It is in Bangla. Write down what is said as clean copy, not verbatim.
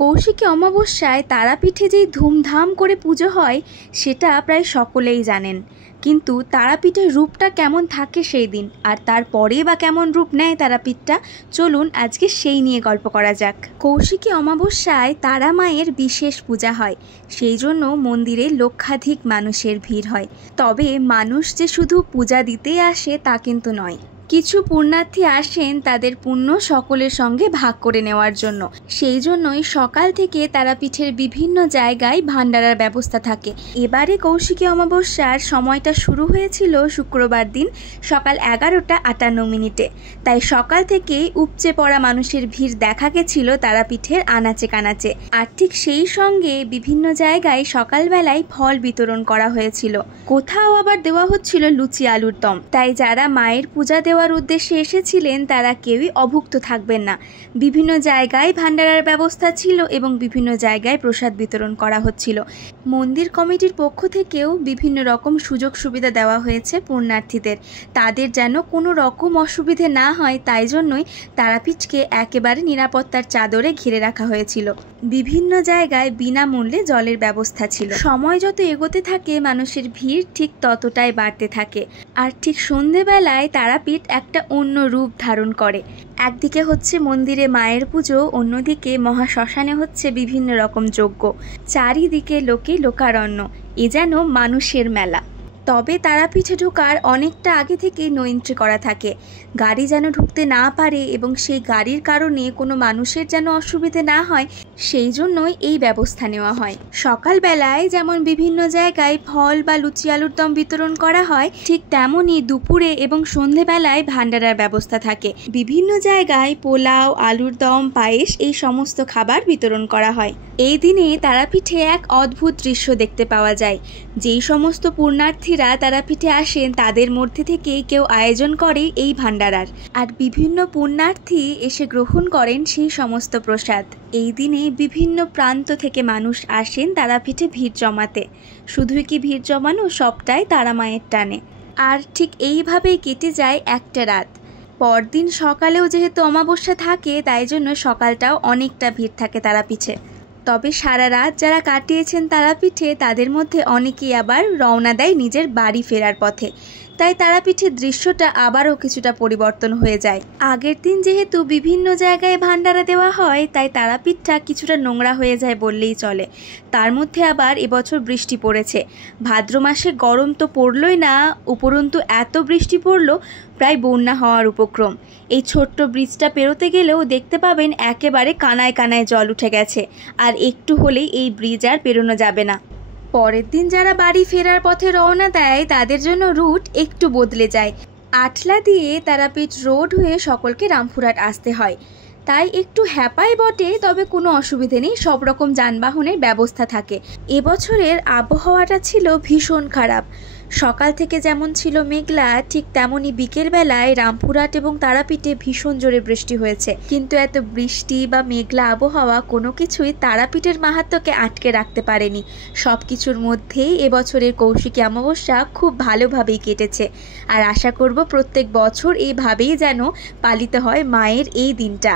কৌশিকী অমাবস্যায় তারাপীঠে যেই ধুমধাম করে পুজো হয় সেটা প্রায় সকলেই জানেন, কিন্তু তারাপীঠের রূপটা কেমন থাকে সেই দিন আর তারপরে বা কেমন রূপ নেয় তারাপীঠটা, চলুন আজকে সেই নিয়ে গল্প করা যাক। কৌশিকী অমাবস্যায় তারা মায়ের বিশেষ পূজা হয়, সেই জন্য মন্দিরে লক্ষাধিক মানুষের ভিড় হয়। তবে মানুষ যে শুধু পূজা দিতেই আসে তা কিন্তু নয়, কিছু পুণ্যার্থী আসেন তাদের পুণ্য সকলের সঙ্গে ভাগ করে নেওয়ার জন্য। সেই জন্যই সকাল থেকে তারাপীঠের বিভিন্ন জায়গায় ভান্ডারার ব্যবস্থা থাকে। এবারে কৌশিকী অমাবস্যার সময়টা শুরু হয়েছিল শুক্রবার দিন সকাল 11:58। তাই সকাল থেকেই উপচে পড়া মানুষের ভিড় দেখা গেছিল তারাপীঠের আনাচে কানাচে। আর ঠিক সেই সঙ্গে বিভিন্ন জায়গায় সকালবেলায় ফল বিতরণ করা হয়েছিল, কোথাও আবার দেওয়া হচ্ছিল লুচি আলুর দম। তাই যারা মায়ের পূজা দেওয়ার উদ্দেশ্যে এসেছিলেন তারা কেউই অভুক্ত থাকবেন না। বিভিন্ন জায়গায় ভান্ডারার ব্যবস্থা ছিল এবং বিভিন্ন জায়গায় প্রসাদ বিতরণ করা হচ্ছিল। মন্দির কমিটির পক্ষ থেকেও বিভিন্ন রকম সুযোগ সুবিধা দেওয়া হয়েছে পুণ্যার্থীদের, তাদের যেন কোনো রকম অসুবিধে না হয় তাই জন্যই তারাপীঠকে একেবারে নিরাপত্তার চাদরে ঘিরে রাখা হয়েছিল। বিভিন্ন জায়গায় বিনামূল্যে জলের ব্যবস্থা ছিল। সময় যত এগোতে থাকে মানুষের ভিড় ঠিক ততটাই বাড়তে থাকে। আর ঠিক সন্ধেবেলায় তারাপীঠ একটা অন্য রূপ ধারণ করে। একদিকে হচ্ছে মন্দিরে মায়ের পুজো, অন্যদিকে মহাশ্মশানে হচ্ছে বিভিন্ন রকম যজ্ঞ, চারিদিকে লোকে লোকারণ্য, এ যেন মানুষের মেলা। তবে তারাপীঠে ঢোকার অনেকটা আগে থেকে নো এন্ট্রি করা থাকে, গাড়ি যেন ঢুকতে না পারে এবং সেই গাড়ির কারণে কোনো মানুষের যেন অসুবিধে না হয় সেই জন্যই এই ব্যবস্থা নেওয়া হয়। সকালবেলায় যেমন বিভিন্ন জায়গায় ফল বা লুচি আলুর দম বিতরণ করা হয়, ঠিক তেমনই দুপুরে এবং সন্ধেবেলায় ভান্ডারার ব্যবস্থা থাকে। বিভিন্ন জায়গায় পোলাও, আলুর দম, পায়েস এই সমস্ত খাবার বিতরণ করা হয়। এই দিনে তারাপীঠে এক অদ্ভুত দৃশ্য দেখতে পাওয়া যায়। যেই সমস্ত পুণ্যার্থীরা তারাপীঠে আসেন তাদের মধ্যে থেকে কেউ আয়োজন করে এই ভান্ডারার, আর বিভিন্ন পুণ্যার্থী এসে গ্রহণ করেন সেই সমস্ত প্রসাদ। এই দিনে বিভিন্ন প্রান্ত থেকে মানুষ আসেন তারাপীঠে ভিড় জমাতে। শুধুই কি ভিড় জমানো, সবটাই তারা মায়ের টানে। আর ঠিক এইভাবেই কেটে যায় একটা রাত। পরদিন সকালেও যেহেতু অমাবস্যা থাকে তাই জন্য সকালটাও অনেকটা ভিড় থাকে তারাপীঠে। তবে সারা রাত যারা কাটিয়েছেন তারাপীঠে তাদের মধ্যে অনেকেই আবার রওনা দেয় নিজের বাড়ি ফেরার পথে। তাই তারাপীঠের দৃশ্যটা আবারও কিছুটা পরিবর্তন হয়ে যায়। আগের দিন যেহেতু বিভিন্ন জায়গায় ভান্ডারা দেওয়া হয় তাই তারাপীঠটা কিছুটা নোংরা হয়ে যায় বললেই চলে। তার মধ্যে আবার এবছর বৃষ্টি পড়েছে। ভাদ্র মাসে গরম তো পড়লই না, উপরন্তু এত বৃষ্টি পড়লো প্রায় বন্যা হওয়ার উপক্রম। এই ছোট্ট ব্রিজটা পেরোতে গেলেও দেখতে পাবেন একেবারে কানায় কানায় জল উঠে গেছে, আর একটু হলেই এই ব্রিজ আর পেরোনো যাবে না। পরের দিন যারা বাড়ি ফেরার পথে রওনা দেয় তাদের জন্য রুট একটু বদলে যায়। আটলা দিয়ে তারাপীঠ রোড হয়ে সকলকে রামপুরহাট আসতে হয়। তাই একটু হ্যাপাই বটে, তবে কোনো অসুবিধে নেই, সব রকম যানবাহনের ব্যবস্থা থাকে। এবছরের আবহাওয়াটা ছিল ভীষণ খারাপ। সকাল থেকে যেমন ছিল মেঘলা, ঠিক তেমনই বিকেলবেলায় রামপুরহাট এবং তারাপীঠে ভীষণ জোরে বৃষ্টি হয়েছে। কিন্তু এত বৃষ্টি বা মেঘলা আবহাওয়া কোনো কিছুই তারাপীঠের মাহাত্ম্যকে আটকে রাখতে পারেনি। সব কিছুর মধ্যেই এবছরের কৌশিকী অমাবস্যা খুব ভালোভাবেই কেটেছে। আর আশা করব প্রত্যেক বছর এইভাবেই যেন পালিত হয় মায়ের এই দিনটা।